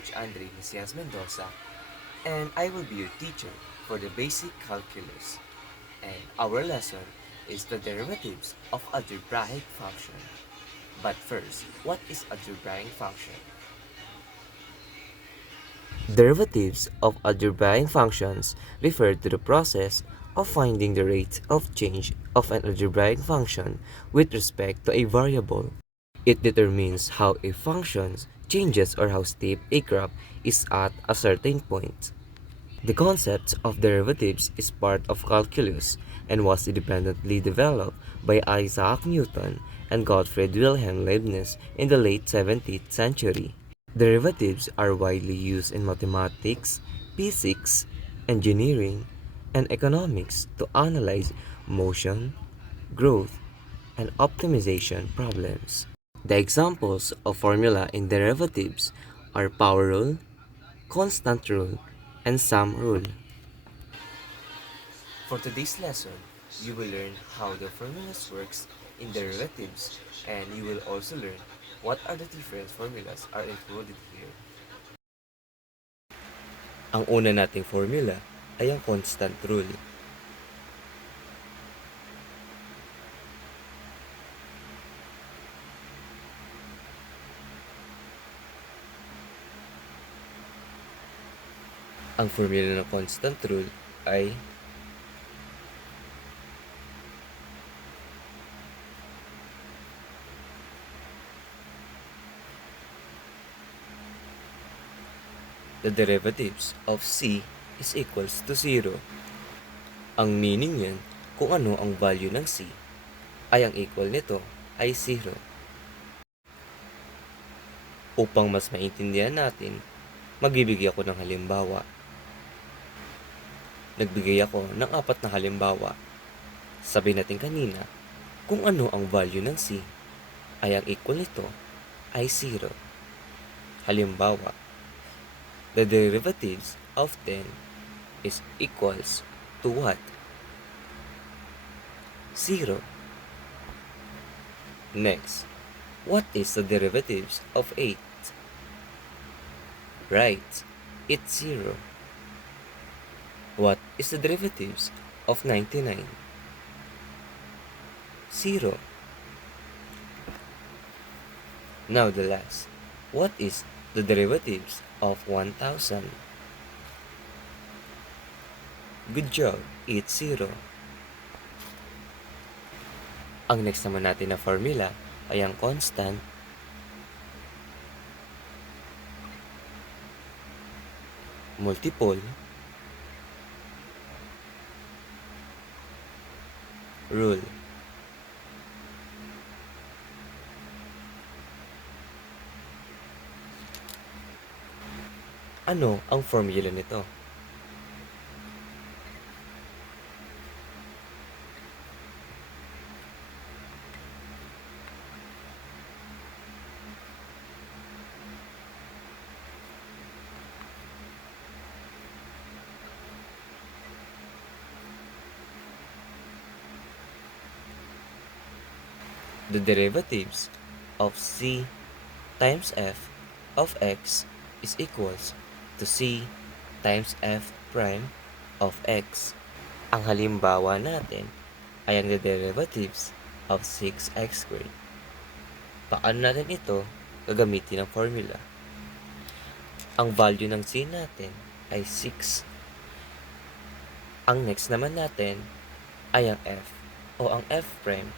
George Andre Mesias Mendoza, and I will be your teacher for the basic calculus. And our lesson is the derivatives of algebraic function. But first, what is algebraic function? Derivatives of algebraic functions refer to the process of finding the rate of change of an algebraic function with respect to a variable. It determines how a function changes or how steep a graph is at a certain point. The concept of derivatives is part of calculus and was independently developed by Isaac Newton and Gottfried Wilhelm Leibniz in the late 17th century. Derivatives are widely used in mathematics, physics, engineering, and economics to analyze motion, growth, and optimization problems. The examples of formula in derivatives are power rule, constant rule, and sum rule. For today's lesson, you will learn how the formulas works in derivatives, and you will also learn what are the different formulas are included here. Ang una nating formula ay ang constant rule. Ang formula ng constant rule ay the derivatives of c is equals to 0. Ang meaning niyan, kung ano ang value ng c, ay ang equal nito ay 0. Upang mas maintindihan natin, magbibigay ako ng halimbawa. Nagbigay ako ng 4 na halimbawa. Sabi natin kanina, kung ano ang value ng c, ay ang equal nito ay 0. Halimbawa, the derivatives of 10 is equals to what? 0. Next, what is the derivatives of 8? Right, it's 0. What is the derivatives of 99? 0. Now the last, what is the derivatives of 1000? Good job, it's 0. Ang next naman natin na formula ay ang constant multiple rule. Ano ang formula nito? The derivatives of c times f of x is equals to c times f prime of x. Ang halimbawa natin ay ang derivatives of 6x squared. Paano natin ito gagamitin ng formula? Ang value ng c natin ay 6. Ang next naman natin ay ang f o ang f prime.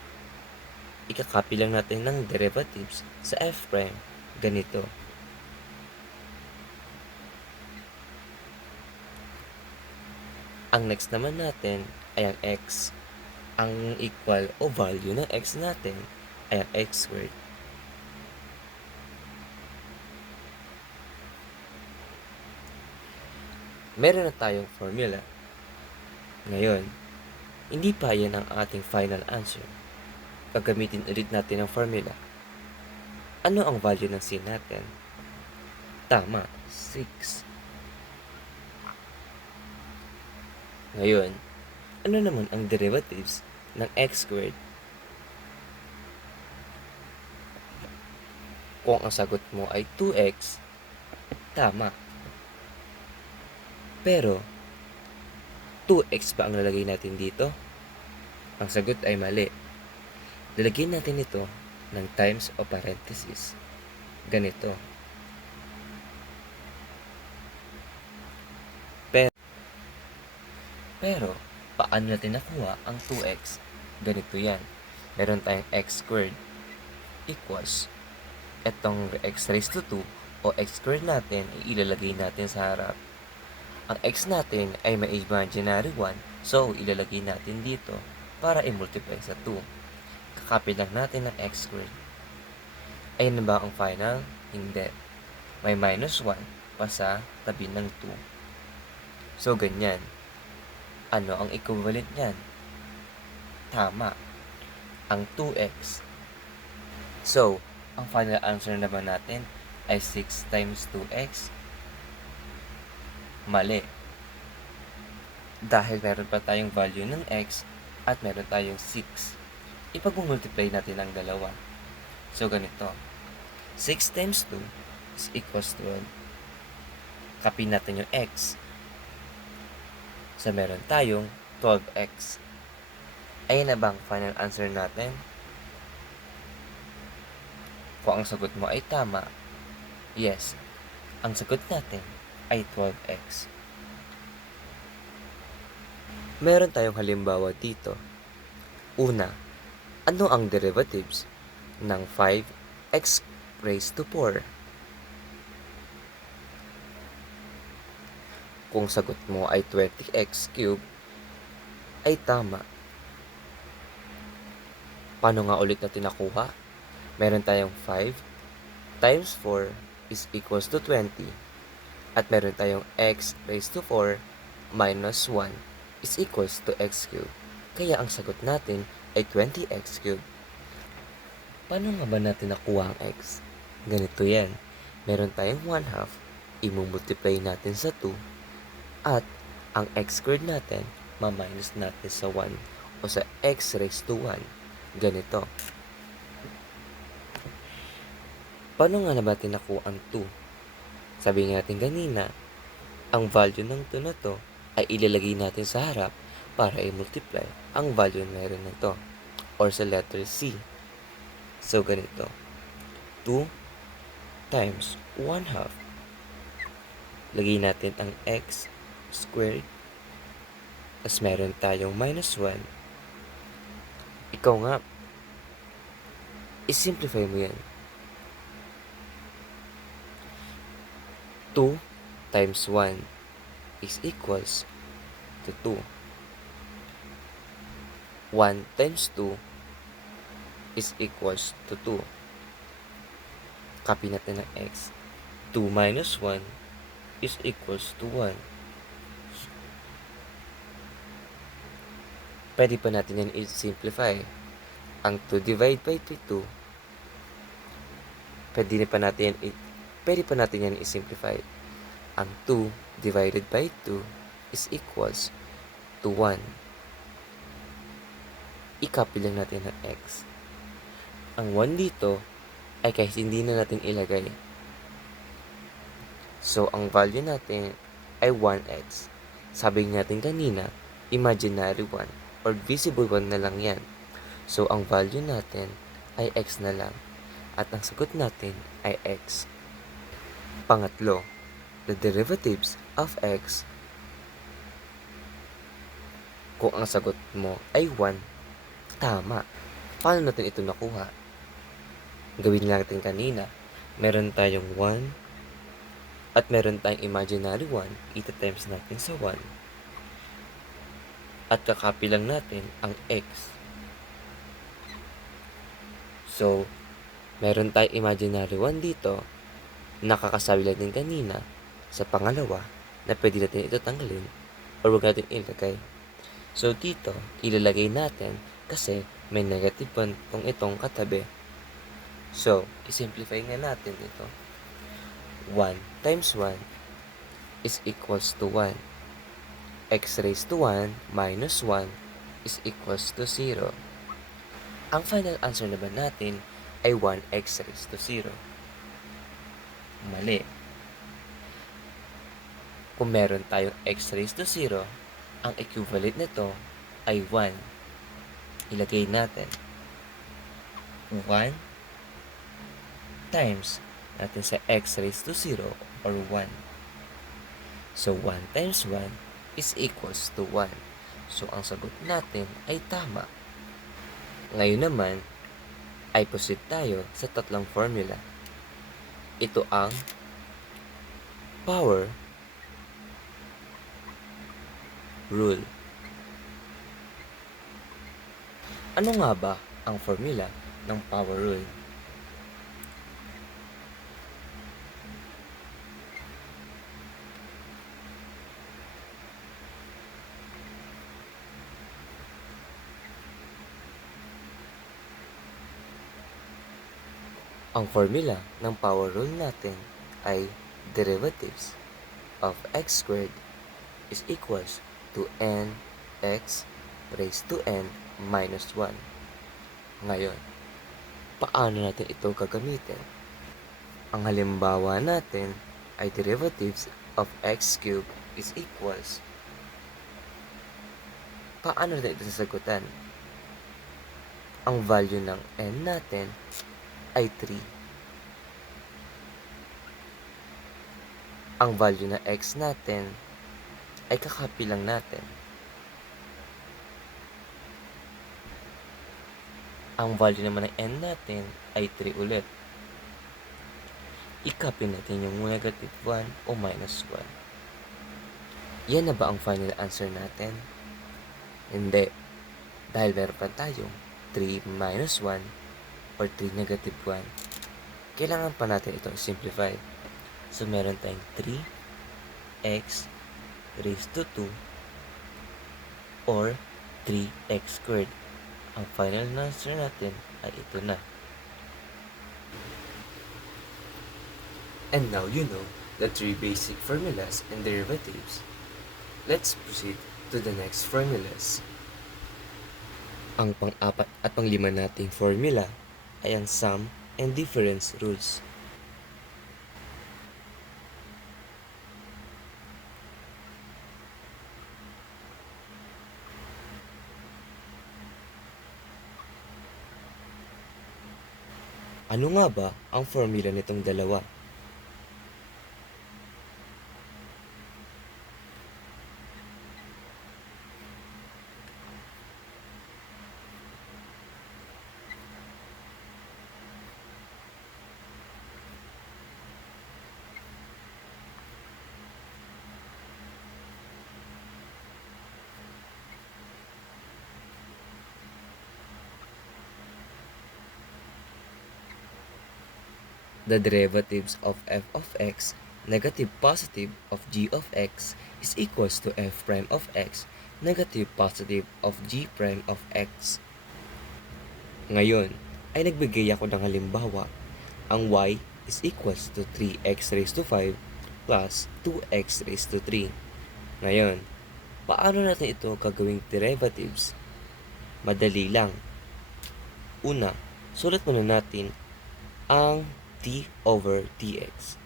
Ikakopy lang natin ng derivatives sa f prime. Ganito. Ang next naman natin ay ang x. Ang equal o value ng x natin ay ang x squared. Meron na tayong formula. Ngayon, hindi pa yan ang ating final answer. Gagamitin ulit natin ang formula. Ano ang value ng c natin? Tama, 6. Ngayon, ano naman ang derivatives ng x squared? Kung ang sagot mo ay 2x, Tama. Pero, 2x ba ang lalagay natin dito? Ang sagot ay mali. Lalagyan natin ito ng times o parenthesis. Ganito. Pero, paano natin nakuha ang 2x? Ganito yan. Meron tayong x squared equals etong x raised to 2 o x squared natin ay ilalagay natin sa harap. Ang x natin ay may imaginary 1, so ilalagay natin dito para i-multiply sa 2. Kakapit lang natin ng x squared. Ayun na ba ang final? Hindi. May minus 1 pa sa tabi ng 2. So, ganyan. Ano ang equivalent niyan? Tama. Ang 2x. So, ang final answer naman natin ay 6 times 2x. Mali. Dahil meron pa tayong value ng x at meron tayong 6. Ipag-multiply natin ang dalawa. So, ganito. 6 times 2 is equals to 12. Copy natin yung x. So, meron tayong 12x. Ayun na bang final answer natin? Kung ang sagot mo ay tama, yes, ang sagot natin ay 12x. Meron tayong halimbawa dito. Una, ano ang derivatives ng 5x raised to 4? Kung sagot mo ay 20x cubed, ay tama. Paano nga ulit natin nakuha? Meron tayong 5 times 4 is equals to 20. At meron tayong x raised to 4 minus 1 is equals to x cubed. Kaya ang sagot natin ay 20x cubed. Paano nga ba natin nakuha ang x? Ganito yan. Meron tayong 1/2, i-multiply natin sa 2, at ang x squared natin, ma-minus natin sa 1 o sa x raised to 1. Ganito. Paano nga na ba nakuha ang 2? Sabi natin kanina, ang value ng 2 na to ay ilalagay natin sa harap para i-multiply ang value na meron na to or sa letter C. So, ganito. 2 times 1/2. Lagay natin ang x squared. Tapos meron tayong minus 1. Ikaw nga, i-simplify mo yan. 2 times 1 is equals to 2. 1 times 2 is equals to 2. Copy natin ng x. 2 minus 1 is equals to 1. Pwede pa natin yan i-simplify. Ang 2 divide by 2, pwede pa natin yan i-simplify. Ang 2 divided by 2 is equals to 1. I-copy lang natin ang x. Ang 1 dito ay kahit hindi na natin ilagay. So, ang value natin ay 1x. Sabi natin kanina, imaginary 1 or visible 1 na lang yan. So, ang value natin ay x na lang. At ang sagot natin ay x. Pangatlo, the derivatives of x. Kung ang sagot mo ay 1, tama. Paano natin ito nakuha? Gawin natin kanina. Meron tayong 1 at meron tayong imaginary 1. Ita-times natin sa 1. At kakopy lang natin ang x. So, meron tayong imaginary 1 dito. Nakakasabi lang din kanina sa pangalawa na pwede natin ito tanggalin or huwag natin ilagay. So, dito, ilalagay natin kasi may negative 1 itong katabi. So, isimplify nga natin ito. 1 times 1 is equals to 1. X raised to 1 minus 1 is equals to 0. Ang final answer naman natin ay 1x raised to 0. Mali. Kung meron tayong x raised to 0, ang equivalent nito ay 1. Ilagay natin 1 times natin sa x raised to 0 or 1. So 1 times 1 is equals to 1. So ang sagot natin ay tama. Ngayon naman ay proceed tayo sa tatlong formula. Ito ang power rule. Ano nga ba ang formula ng power rule? Ang formula ng power rule natin ay derivatives of x squared is equals to nx raised to n minus 1. Ngayon, paano natin ito gagamitin? Ang halimbawa natin ay derivatives of x cubed is equals. Paano natin ito sasagutan? Ang value ng n natin ay 3. Ang value na x natin ay kakapi lang natin. Ang value naman ng n natin ay 3 ulit. I-copy natin yung negative 1 o minus 1. Yan na ba ang final answer natin? Hindi. Dahil meron pa tayong 3 minus 1 or 3 negative 1. Kailangan pa natin itong simplify. So meron tayong 3x raised to 2 or 3x squared. Ang final answer natin ay ito na. And now you know the three basic formulas and derivatives. Let's proceed to the next formulas. Ang pang-apat at pang-lima nating formula ay ang sum and difference rules. Ano nga ba ang formula nitong dalawa? The derivatives of f of x negative positive of g of x is equals to f prime of x negative positive of g prime of x. Ngayon ay nagbigay ako ng halimbawa. Ang y is equals to 3x raised to 5 plus 2x raised to 3. Ngayon, paano natin ito gagawing derivatives? Madali lang. Una, sulat muna natin ang d over dx.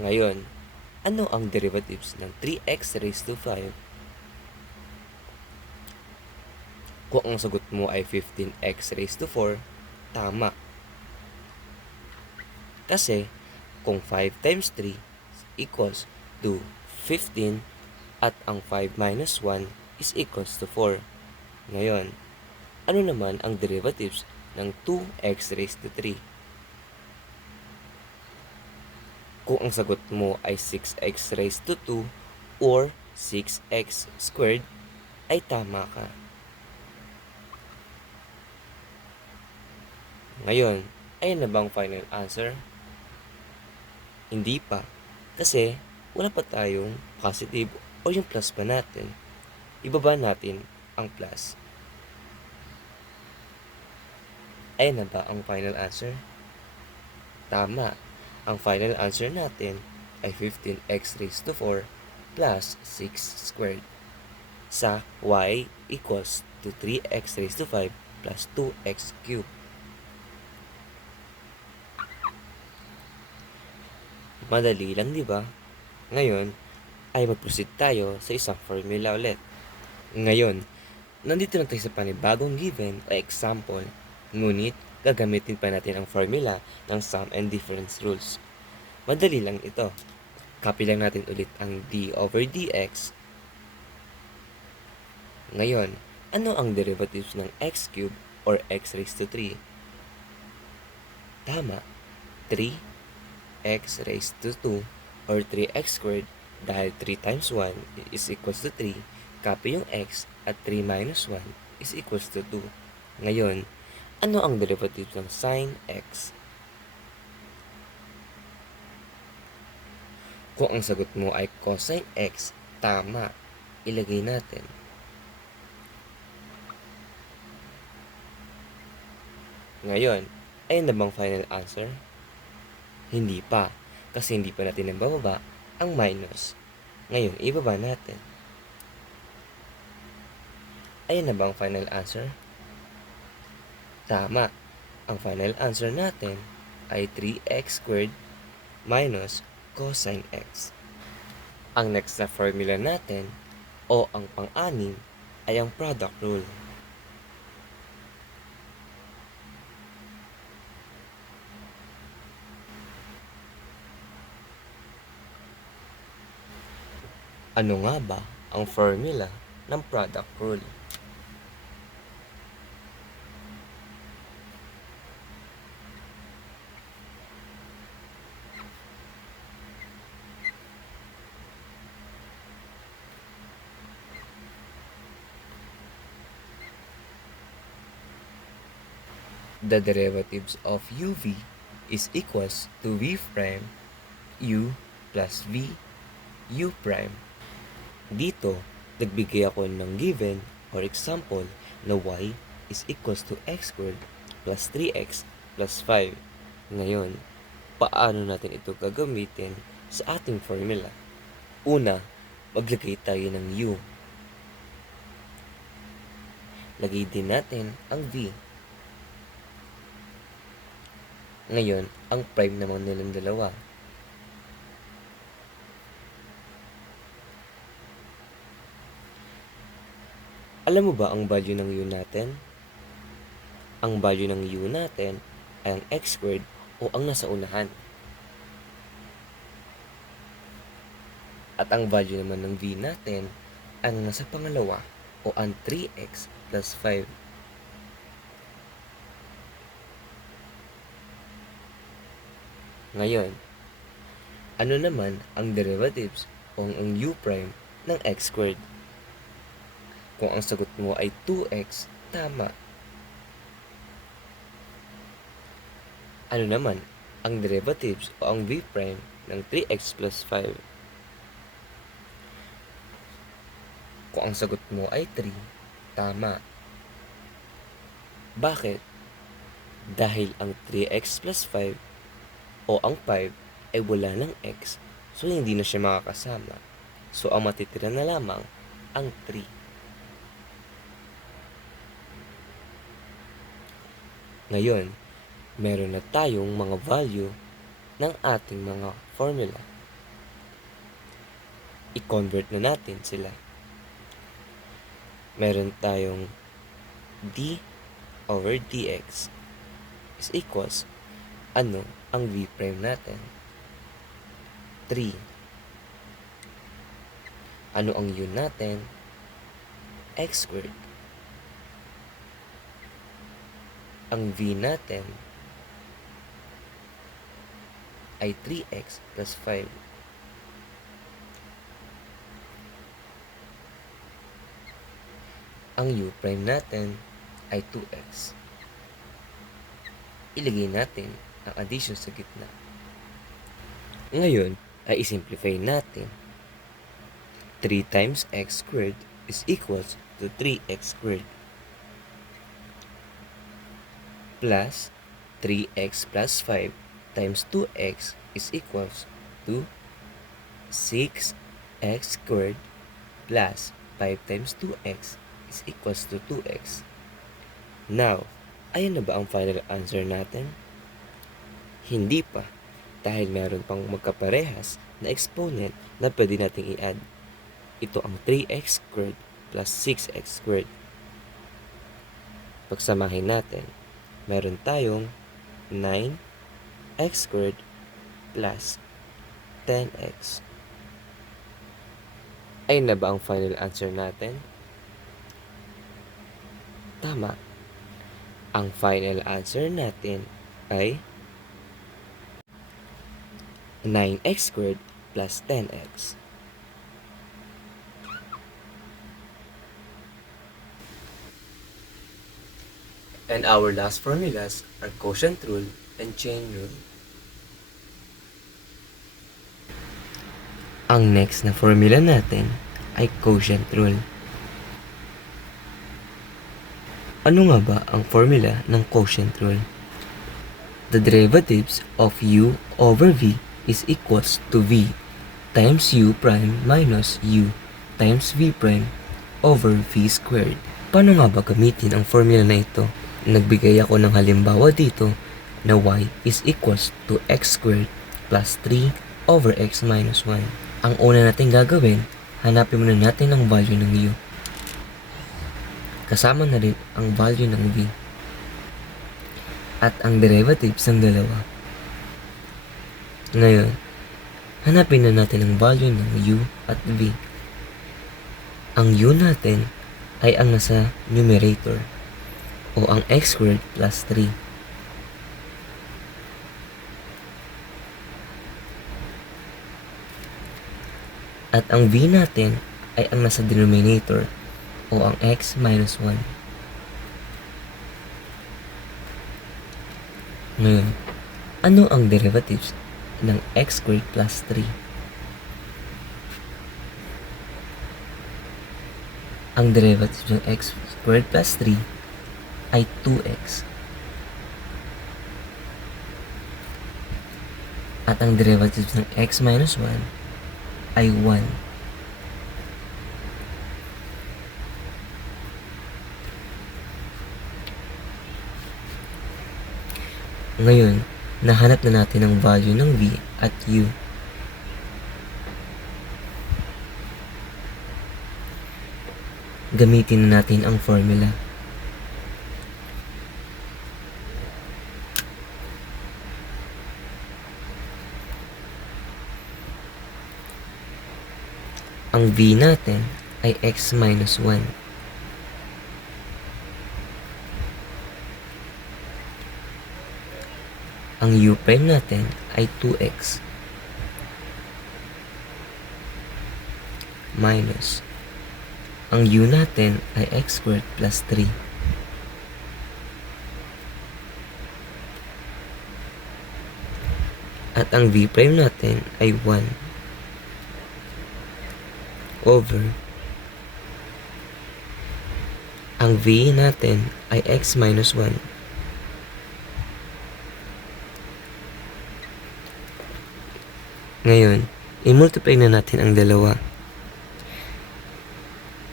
Ngayon, ano ang derivatives ng 3x raised to 5? Kung ang sagot mo ay 15x raised to 4, tama. Kasi, kung 5 times 3 equals to 15 at ang 5 minus 1 is equals to 4. Ngayon, ano naman ang derivatives ng 2x raised to 3? Kung ang sagot mo ay 6x raised to 2 or 6x squared, ay tama ka. Ngayon, ayun na bang final answer? Hindi pa. Kasi wala pa tayong positive o yung plus pa natin. Ibaba natin ang plus. Ayun na ba ang final answer? Tama. Ang final answer natin ay 15x raised to 4 plus 6 squared. Sa y equals to 3x raised to 5 plus 2x cubed. Madali lang, di ba? Ngayon, ay mag-proceed tayo sa isang formula ulit. Ngayon, nandito na tayo sa panibagong given o example. Ngunit, gagamitin pa natin ang formula ng sum and difference rules. Madali lang ito. Copy lang natin ulit ang d over dx. Ngayon, ano ang derivatives ng x cubed or x raised to 3? Tama, 3x raised to 2 or 3x squared dahil 3 times 1 is equals to 3. Copy yung x at 3 minus 1 is equals to 2. Ngayon, ano ang derivatives ng sin x? Kung ang sagot mo ay cosine x, tama. Ilagay natin. Ngayon, ayun na bang final answer? Hindi pa, kasi hindi pa natin nabababa ang minus. Ngayon, ibaba natin. Ayun na bang final answer? Tama. Ang final answer natin ay 3x squared minus cosine x. Ang next na formula natin o ang pang-anim ay ang product rule. Ano nga ba ang formula ng product rule? The derivatives of uv is equals to v prime u plus v u prime. Dito, nagbigay ako ng given or example na y is equals to x squared plus 3x plus 5. Ngayon, paano natin ito gagamitin sa ating formula? Una, maglagay tayo ng u. Lagay din natin ang v. Ngayon, ang prime naman nilang dalawa. Alam mo ba ang value ng u natin? Ang value ng u natin ay ang x squared o ang nasa unahan. At ang value naman ng v natin ay ang nasa pangalawa o ang 3x plus 5. Ngayon, ano naman ang derivatives o ang u prime ng x squared? Kung ang sagot mo ay 2x, tama. Ano naman ang derivatives o ang v prime ng 3x plus 5? Kung ang sagot mo ay 3, tama. Bakit? Dahil ang 3x plus 5 o ang 5 ay wala ng x, so hindi na siya makakasama. So ang matitira na lamang ang 3. Ngayon, meron na tayong mga value ng ating mga formula. I-convert na natin sila. Meron tayong d over dx is equals, ano ang v prime natin? 3. Ano ang u natin? X squared. Ang v natin ay 3x plus 5. Ang u prime natin ay 2x. Ilagay natin ang addition sa gitna. Ngayon ay isimplify natin. 3 times x squared is equals to 3x squared plus 3x plus 5 times 2x is equals to 6x squared plus 5 times 2x is equals to 2x. Now, ayan na ba ang final answer natin? Hindi pa, dahil meron pang magkaparehas na exponent na pwede nating i-add. Ito ang 3x squared plus 6x squared. Pagsamahin natin, meron tayong 9x squared plus 10x. Ayun na ba ang final answer natin? Tama. Ang final answer natin ay 9x squared plus 10x. And our last formulas are quotient rule and chain rule. Ang next na formula natin ay quotient rule. Ano nga ba ang formula ng quotient rule? The derivatives of u over v is equals to v times u prime minus u times v prime over v squared. Paano nga ba gamitin ang formula na ito? Nagbigay ako ng halimbawa dito na y is equals to x squared plus 3 over x minus 1. Ang una natin gagawin, hanapin muna natin ang value ng u. Kasama na rin ang value ng v. At ang derivatives ng dalawa. Ngayon, hanapin na natin ang value ng u at v. Ang u natin ay ang nasa numerator o ang x squared plus 3. At ang v natin ay ang nasa denominator o ang x minus 1. Ngayon, ano ang derivatives ng x squared plus 3? Ang derivatives ng x squared plus 3 ay 2x. At ang derivatives ng x minus 1 ay 1. Ngayon, nahanap na natin ang value ng v at u. Gamitin na natin ang formula. Ang v natin ay x minus 1. Ang u prime natin ay 2x minus ang u natin ay x squared plus 3. At ang v prime natin ay 1 over ang v natin ay x minus 1. Ngayon, i-multiply na natin ang dalawa.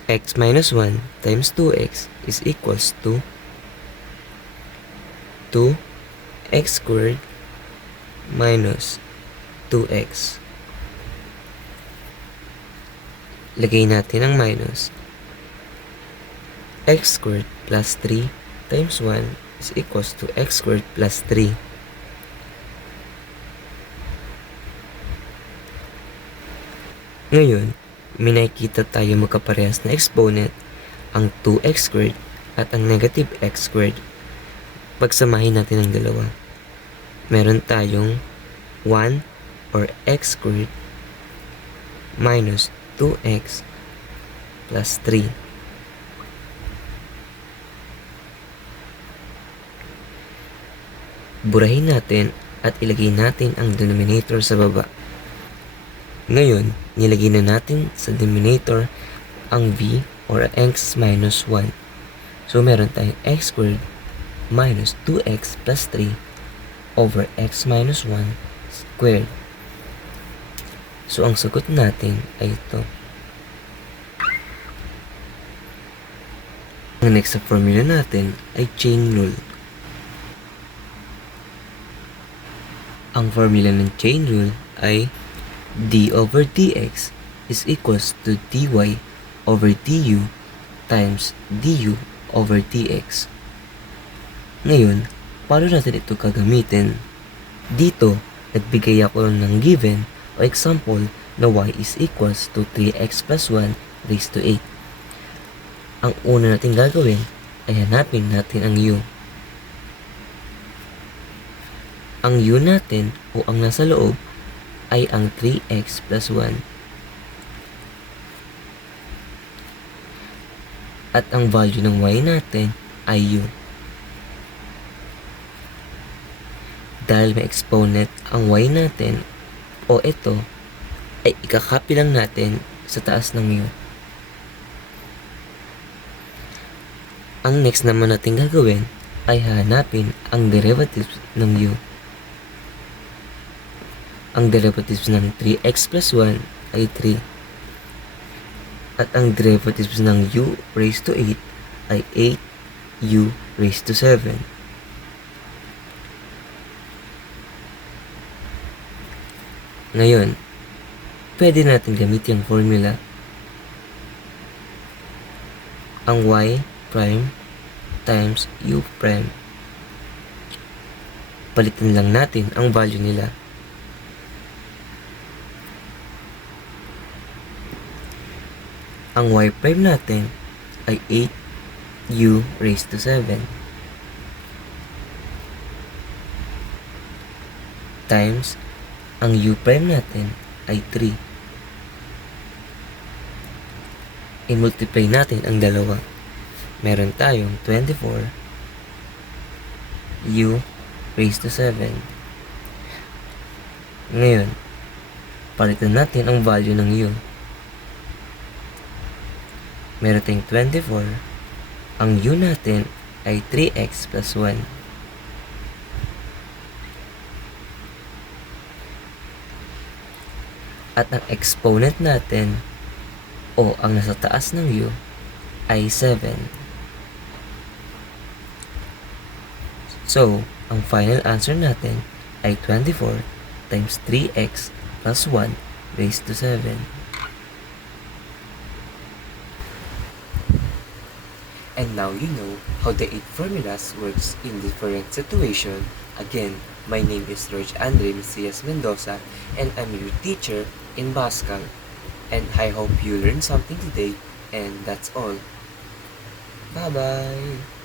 X minus 1 times 2x is equals to 2x squared minus 2x. Lagay natin ang minus. X squared plus 3 times 1 is equals to x squared plus 3. Ngayon, may nakikita tayo magkaparehas na exponent, ang 2x squared at ang negative x squared. Pagsamahin natin ang dalawa. Meron tayong 1 or x squared minus 2x plus 3. Burahin natin at ilagay natin ang denominator sa baba. Ngayon, nilagay na natin sa denominator ang v or x minus 1. So, meron tayong x squared minus 2x plus 3 over x minus 1 squared. So, ang sagot natin ay ito. Ang next sa formula natin ay chain rule. Ang formula ng chain rule ay d over dx is equals to dy over du times du over dx. Ngayon, paano natin ito gagamitin? Dito, nagbigay ako ng given o example na y is equals to 3x plus 1 raised to 8. Ang una natin gagawin ay hanapin natin ang u. Ang u natin o ang nasa loob ay ang 3x plus 1. At ang value ng y natin ay u. Dahil may exponent ang y natin o ito, ay ikakopy lang natin sa taas ng u. Ang next naman natin gagawin ay hanapin ang derivatives ng u. Ang derivatives ng 3x plus 1 ay 3. At ang derivatives ng u raised to 8 ay 8u raised to 7. Ngayon, pwede natin gamitin ang formula. Ang y prime times u prime. Palitan lang natin ang value nila. Ang y prime natin ay 8u raised to 7 times ang u prime natin ay 3. I-multiply natin ang dalawa. Meron tayong 24 u raised to 7. Ngayon, palitan natin ang value ng u. Meron tayong 24. Ang u natin ay 3x plus 1. At ang exponent natin o ang nasa taas ng u ay 7. So, ang final answer natin ay 24 times 3x plus 1 raised to 7. And now you know how the 8 formulas works in different situation. Again, my name is George Andre Mesias Mendoza and I'm your teacher in Pascal. And I hope you learned something today, and that's all. Bye-bye!